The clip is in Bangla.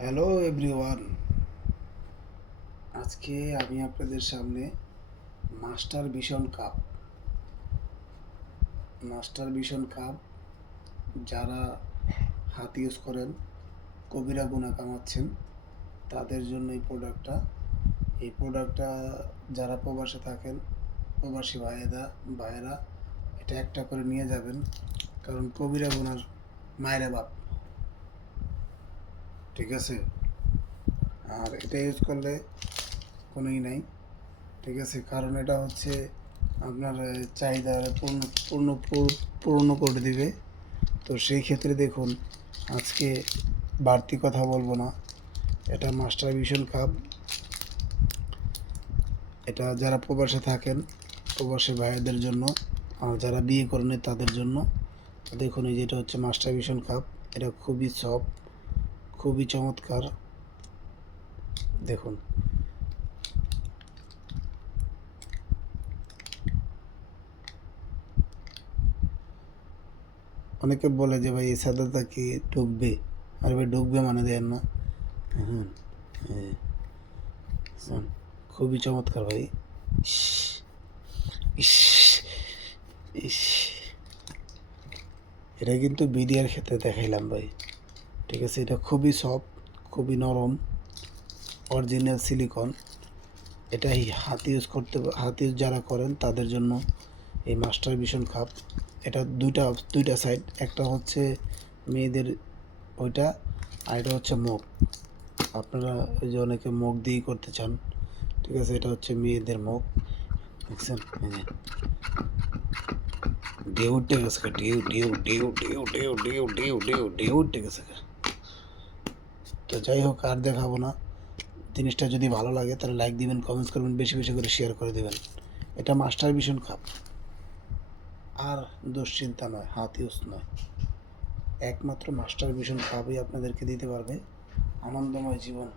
হ্যালো এভরিওয়ান, আজকে আমি আপনাদের সামনে মাস্টার ভিশন কাপ যারা হাত ইউজ করেন, কবিরা গুণা কামাচ্ছেন, তাদের জন্য এই প্রোডাক্টটা যারা প্রবাসে থাকেন, প্রবাসী ভাইয়েরা এটা একটা করে নিয়ে যাবেন, কারণ কবিরা গুনার মায়েরা বাপ, ঠিক আছে। আর এটা ইউজ করলে কোনোই নাই, ঠিক আছে, কারণ এটা হচ্ছে আপনার চাহিদা পূর্ণ পূর্ণ পূর্ণ করে দিবে। তো সেই ক্ষেত্রে দেখুন, আজকে বাড়তি কথা বলবো না। এটা মাস্টার ভিশন কাপ, এটা যারা প্রবাসে থাকেন, প্রবাসী ভাইদের জন্য, আর যারা বিয়ে করেন তাদের জন্য। দেখুন, এই যেটা হচ্ছে মাস্টার ভিশন কাপ, এটা খুবই সফট, খুবই চমৎকার। দেখুন, অনেকে বলে যে ভাই এই সাদাটা কি ঢুকবে, আর ভাই ঢুকবে মানে দেন না। হুম, খুবই চমৎকার ভাই। ইস, ইস, ইস, এটা কিন্তু বিডিআর ক্ষেত্রে দেখাইলাম ভাই, ঠিক আছে। এটা খুবই সফট, খুবই নরম, অরিজিনাল সিলিকন। এটা হাত ইউজ যারা করেন তাদের জন্য এই মাস্টার ভিশন কাপ। এটা দুইটা সাইড, একটা হচ্ছে মেয়েদের ওইটা, আর এটা হচ্ছে মুখ। আপনারা ওই যে অনেকে মুখ দিয়েই করতে চান, ঠিক আছে। এটা হচ্ছে মেয়েদের মুখ, দেখছেন, এই যে ঢেউ উঠে গেছে, ঢেউ ঢেউ ঢেউ ঢেউ ঢেউ ঢেউ ঢেউ ঢেউ ঢেউ উঠে গেছে। তো যাই হোক, আর দেখাবো না। জিনিসটা যদি ভালো লাগে তাহলে লাইক দিবেন, কমেন্টস করবেন, বেশি বেশি করে শেয়ার করে দেবেন। এটা মাস্টার ভিশন কাপ, আর দুশ্চিন্তা নয়, হাত ইউজ নয়, একমাত্র মাস্টার ভিশন কাপই আপনাদেরকে দিতে পারবে আনন্দময় জীবন।